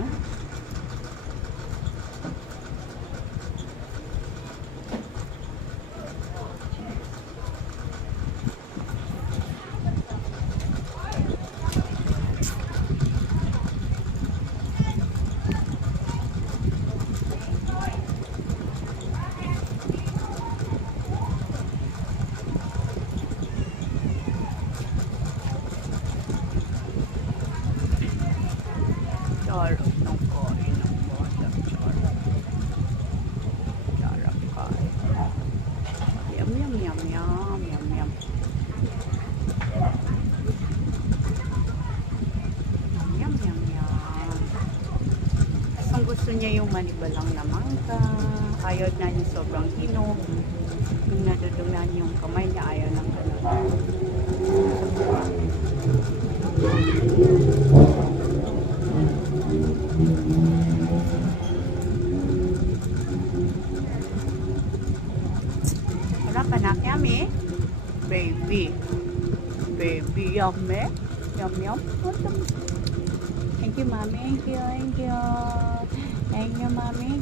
no? Charot ng kain ng bata. Charot kain. Yum, yum, yum, yum, yum, yum. Yum, yum, yum. Gusto niya yung manibalang na mangga. Ayaw na niya sobrang hinog. Yung nadudunan yung kamay niya, ayaw ng ganun. Sarap anak, yummy. Baby. Baby, yummy. Yum, yum. Thank you, mommy. Thank you, thank you. Thank you, mommy.